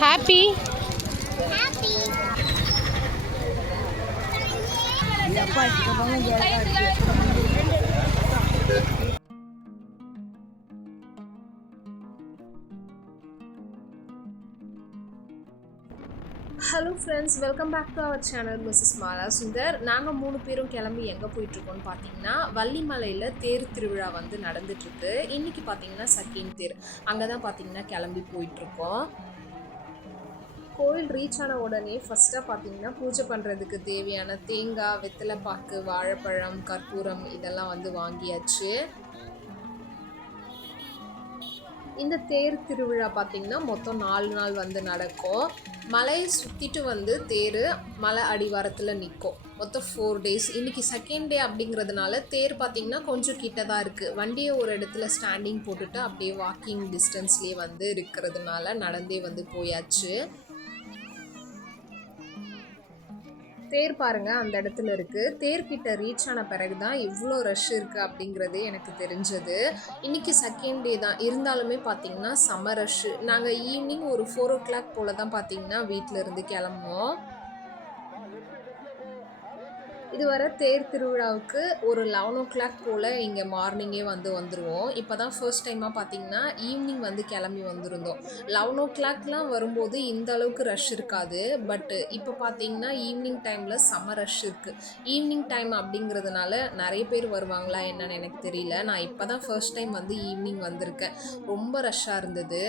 Happy hello friends, welcome back to our channel Mrs Mala Sundar. நாங்கள் 3 பேரும் கிளம்பி எங்கே போயிட்டுருக்கோம்னு பார்த்தீங்கன்னா, வள்ளிமலையில் தேர் திருவிழா வந்து நடந்துட்டுருக்கு. இன்றைக்கி பார்த்தீங்கன்னா செகண்ட் தேர், அங்கே தான் பார்த்தீங்கன்னா கிளம்பி போயிட்டுருக்கோம். கோயில் ரீச் ஆன உடனே ஃபஸ்ட்டாக பார்த்தீங்கன்னா பூஜை பண்ணுறதுக்கு தேவையான தேங்காய், வெத்தலைப்பாக்கு, வாழைப்பழம், கற்பூரம் இதெல்லாம் வந்து வாங்கியாச்சு. இந்த தேர் திருவிழா பார்த்திங்கன்னா மொத்தம் 4 நாள் வந்து நடக்கும். மலையை சுற்றிட்டு வந்து தேர் மலை அடிவாரத்தில் நிற்கும். மொத்தம் 4 டேஸ். இன்றைக்கி செகண்ட் டே அப்படிங்கிறதுனால தேர் பார்த்திங்கன்னா கொஞ்சம் கிட்ட தான் இருக்குது. வண்டியை ஒரு இடத்துல ஸ்டாண்டிங் போட்டுட்டு அப்படியே வாக்கிங் டிஸ்டன்ஸ்லேயே வந்து இருக்கிறதுனால நடந்தே வந்து போயாச்சு. தேர் பாருங்கள் அந்த இடத்துல இருக்குது. தேர்கிட்ட ரீச் ஆன பிறகு தான் இவ்வளோ ரஷ் இருக்குது அப்படிங்கிறதே எனக்கு தெரிஞ்சது. இன்றைக்கி செகண்ட் டே தான் இருந்தாலுமே பார்த்திங்கன்னா செம்ம ரஷ்ஷு. நாங்கள் ஈவினிங் ஒரு 4 o'clock போல் தான் பார்த்திங்கன்னா வீட்டிலேருந்து கிளம்புனோம். இதுவரை தேர் திருவிழாவுக்கு ஒரு 11 o'clock போல் இங்கே மார்னிங்கே வந்துடுவோம். இப்போ தான் ஃபர்ஸ்ட் டைமாக பார்த்திங்கன்னா ஈவினிங் வந்து கிளம்பி வந்திருந்தோம். 11 o'clockலாம் வரும்போது இந்த அளவுக்கு ரஷ் இருக்காது. பட்டு இப்போ பார்த்திங்கன்னா ஈவினிங் டைமில் செம்ம ரஷ் இருக்குது. ஈவினிங் டைம் அப்படிங்கிறதுனால நிறைய பேர் வருவாங்களா என்னன்னு எனக்கு தெரியல. நான் இப்போ தான் ஃபர்ஸ்ட் டைம் வந்து ஈவினிங் வந்திருக்கேன். ரொம்ப ரஷ்ஷாக இருந்தது.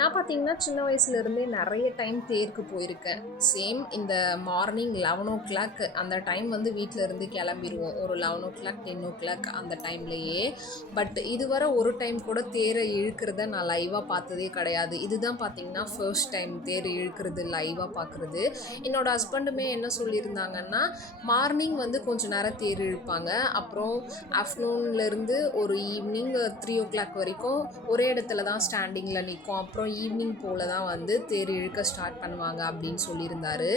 நான் பார்த்தீங்கன்னா சின்ன வயசுலேருந்தே நிறைய டைம் தேருக்கு போயிருக்கேன். சேம் இந்த மார்னிங் 11 o'clock அந்த டைம் வந்து வீட்டில் இருந்து கிளம்பிடுவோம். ஒரு 11 o'clock 10 o'clock அந்த டைம்லேயே. பட் இதுவரை ஒரு டைம் கூட தேரை இழுக்கிறத நான் லைவாக பார்த்ததே கிடையாது. இதுதான் பார்த்தீங்கன்னா ஃபர்ஸ்ட் டைம் தேர் இழுக்கிறது லைவாக பார்க்குறது. என்னோடய ஹஸ்பண்டுமே என்ன சொல்லியிருந்தாங்கன்னா, மார்னிங் வந்து கொஞ்சம் நேரம் தேர் இழுப்பாங்க, அப்புறம் ஆஃப்டர்நூன்லேருந்து ஒரு ஈவினிங் 3 o'clock வரைக்கும் ஒரே இடத்துல தான் ஸ்டாண்டிங்கில் நிற்கும். அப்புறம் ஈவினிங் போல் தான் வந்து தேர் இழுக்க ஸ்டார்ட் பண்ணுவாங்க அப்படின்னு சொல்லியிருந்தாரு.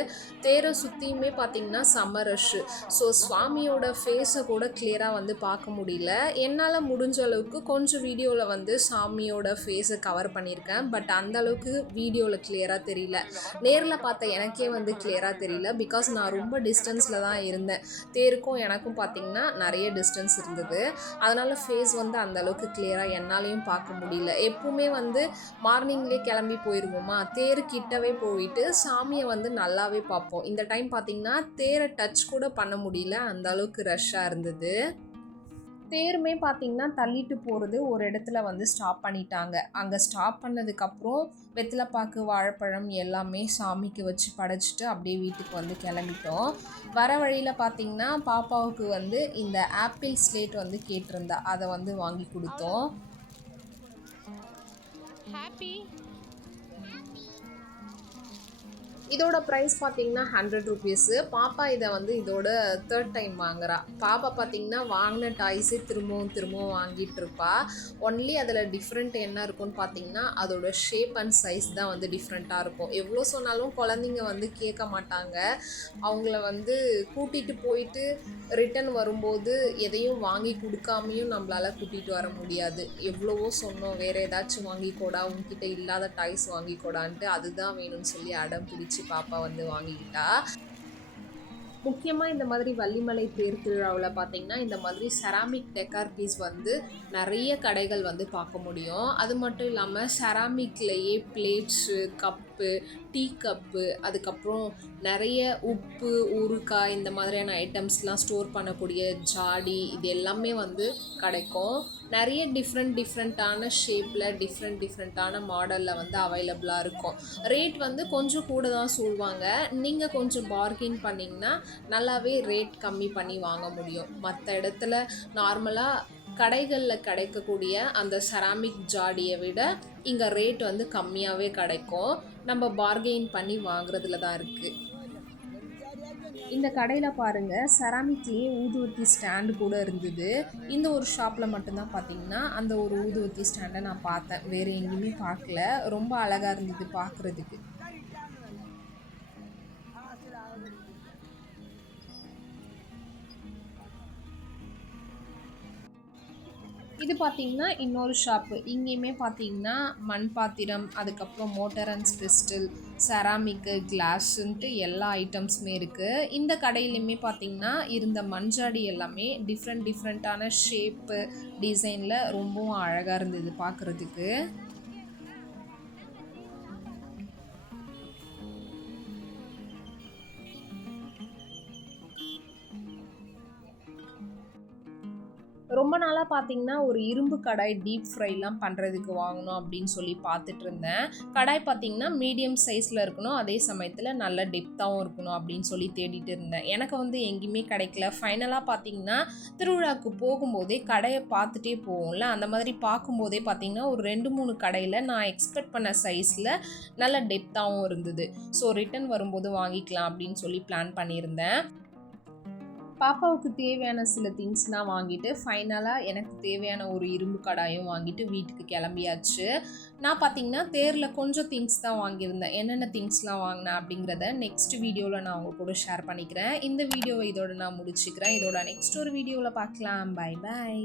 தேரை சுற்றியுமே பார்த்திங்கன்னா செம்ம ரஷ்ஷு. ஸோ சுவாமியோட ஃபேஸை கூட கிளியராக வந்து பார்க்க முடியல. என்னால் முடிஞ்ச அளவுக்கு கொஞ்சம் வீடியோவில் வந்து சாமியோட ஃபேஸை கவர் பண்ணியிருக்கேன். பட் அந்த அளவுக்கு வீடியோவில் கிளியராக தெரியல. நேரில் பார்த்த எனக்கே வந்து கிளியராக தெரியல. பிகாஸ் நான் ரொம்ப டிஸ்டன்ஸில் தான் இருந்தேன். தேருக்கும் எனக்கும் பார்த்திங்கன்னா நிறைய டிஸ்டன்ஸ் இருந்தது. அதனால் ஃபேஸ் வந்து அந்த அளவுக்கு கிளியராக என்னாலையும் பார்க்க முடியல. எப்பவுமே வந்து மார்னிங்லேயே கிளம்பி போயிடுவோமா, தேர் கிட்டவே போயிட்டு சாமியை வந்து நல்லாவே பார்ப்போம். இந்த டைம் பார்த்திங்கன்னா தேரை டச் கூட பண்ண முடியல, அந்த அளவுக்கு ரஷ்ஷாக இருந்தது. தேருமே பார்த்திங்கன்னா தள்ளிட்டு போகிறது ஒரு இடத்துல வந்து ஸ்டாப் பண்ணிட்டாங்க. அங்கே ஸ்டாப் பண்ணதுக்கப்புறம் வெத்தலைப்பாக்கு, வாழைப்பழம் எல்லாமே சாமிக்கு வச்சு படைச்சிட்டு அப்படியே வீட்டுக்கு வந்து கிளம்பிட்டோம். வர வழியில் பார்த்திங்கன்னா பாப்பாவுக்கு வந்து இந்த ஆப்பிள் ஸ்லேட் வந்து கேட்டிருந்தா, அதை வந்து வாங்கி கொடுத்தோம். ஹாப்பி இதோட ப்ரைஸ் பார்த்தீங்கன்னா 100 rupees. பாப்பா இதை வந்து இதோட 3rd டைம் வாங்குறா. பாப்பா பார்த்தீங்கன்னா வாங்கின டாய்ஸே திரும்பவும் வாங்கிட்டு இருப்பா. ஒன்லி அதில் டிஃப்ரெண்ட் என்ன இருக்குன்னு பார்த்தீங்கன்னா அதோட ஷேப் அண்ட் சைஸ் தான் வந்து டிஃப்ரெண்ட்டாக இருக்கும். எவ்வளோ சொன்னாலும் குழந்தைங்க வந்து கேட்க மாட்டாங்க. அவங்கள வந்து கூட்டிகிட்டு போயிட்டு ரிட்டன் வரும்போது எதையும் வாங்கி கொடுக்காமையும் நம்மளால் கூட்டிகிட்டு வர முடியாது. எவ்வளவோ சொன்னோம், வேறு ஏதாச்சும் வாங்கிக்கூடா, உங்ககிட்ட இல்லாத டாய்ஸ் வாங்கிக்கூடான்ட்டு. அதுதான் வேணும்னு சொல்லி அடம் பிடிச்சி பாப்பா வந்து வாங்கிக்கிட்டா. முக்கியமாக இந்த மாதிரி வள்ளிமலை தேர் திருவிழாவில் பார்த்திங்கன்னா இந்த மாதிரி செராமிக் டெக்கார் பீஸ் வந்து நிறைய கடைகள் வந்து பார்க்க முடியும். அது மட்டும் இல்லாமல் செராமிக்லேயே பிளேட்ஸு, கப்பு, டீ கப்பு, அதுக்கப்புறம் நிறைய உப்பு, ஊறுகாய் இந்த மாதிரியான ஐட்டம்ஸ்லாம் ஸ்டோர் பண்ணக்கூடிய ஜாடி, இது எல்லாமே வந்து கிடைக்கும். நிறைய டிஃப்ரெண்ட்டான ஷேப்பில் டிஃப்ரெண்ட்டான மாடலில் வந்து அவைலபிளாக இருக்கும். ரேட் வந்து கொஞ்சம் கூட தான் சொல்லுவாங்க. நீங்கள் கொஞ்சம் பார்கெயின் பண்ணிங்கன்னா நல்லாவே ரேட் கம்மி பண்ணி வாங்க முடியும். மற்ற இடத்துல நார்மலாக கடைகளில் கிடைக்கக்கூடிய அந்த செராமிக் ஜாடியை விட இங்கே ரேட் வந்து கம்மியாகவே கிடைக்கும். நம்ம பார்கெயின் பண்ணி வாங்குறதுல தான் இருக்குது. இந்த கடையில் பாருங்கள், செராமிக்லேயே ஊதுவத்தி ஸ்டாண்டு கூட இருந்தது. இந்த ஒரு ஷாப்பில் மட்டும்தான் பார்த்திங்கன்னா அந்த ஒரு ஊதுவத்தி ஸ்டாண்டை நான் பார்த்தேன். வேறு எங்கேயுமே பார்க்கல. ரொம்ப அழகாக இருந்தது பார்க்குறதுக்கு. இது பார்த்தீங்கன்னா இன்னொரு ஷாப்பு. இங்கேயுமே பார்த்தீங்கன்னா மண் பாத்திரம், அதுக்கப்புறம் மோட்டார் அண்ட் ஸ்பெஸ்டில், செராமிக்கு, கிளாஸுன்ட்டு எல்லா ஐட்டம்ஸுமே இருக்கு. இந்த கடையிலயுமே பார்த்தீங்கன்னா இருந்த மண்ஜாடி எல்லாமே டிஃப்ரெண்ட்டான ஷேப்பு, டிசைன்ல ரொம்பவும் அழகா இருந்தது பார்க்குறதுக்கு. ரொம்ப நாளா பார்த்தீங்கன்னா, ஒரு இரும்பு கடாய் டீப் ஃப்ரைலாம் பண்றதுக்கு வாங்கணும் அப்படின்னு சொல்லி பார்த்துட்டுருந்தேன். கடாய் பார்த்தீங்கன்னா, மீடியம் சைஸ்ல இருக்கணும். அதே சமயத்தில நல்ல டெப்த்தாவும் இருக்கணும் அப்படின்னு சொல்லி தேடிட்டு இருந்தேன். எனக்கு வந்து எங்கேயுமே கிடைக்கல. ஃபைனலா பார்த்தீங்கன்னா, திருவிழாவுக்கு போகும்போதே கடைய பார்த்துட்டே போவோம்ல, அந்த மாதிரி பார்க்கும்போதே பார்த்தீங்கன்னா, ஒரு 2, 3 கடையில நான் எக்ஸ்பெக்ட் பண்ண சைஸ்ல நல்ல டெப்த்தாவும் இருந்தது. ஸோ ரிட்டர்ன் வரும்போது வாங்கிக்கலாம் அப்படின்னு சொல்லி பிளான் பண்ணியிருந்தேன். பாப்பாவுக்கு தேவையான சில திங்ஸ்லாம் வாங்கிட்டு ஃபைனலாக எனக்கு தேவையான ஒரு இரும்பு கடாயும் வாங்கிட்டு வீட்டுக்கு கிளம்பியாச்சு. நான் பார்த்தீங்கன்னா தேரில் கொஞ்சம் திங்ஸ் தான் வாங்கியிருந்தேன். என்னென்ன திங்ஸ்லாம் வாங்கினேன் அப்படிங்கிறத நெக்ஸ்ட் வீடியோவில் நான் உங்கள் கூட ஷேர் பண்ணிக்கிறேன். இந்த வீடியோவை இதோட நான் முடிச்சுக்கிறேன். இதோட நெக்ஸ்ட் ஒரு வீடியோவில் பார்க்கலாம். Bye bye.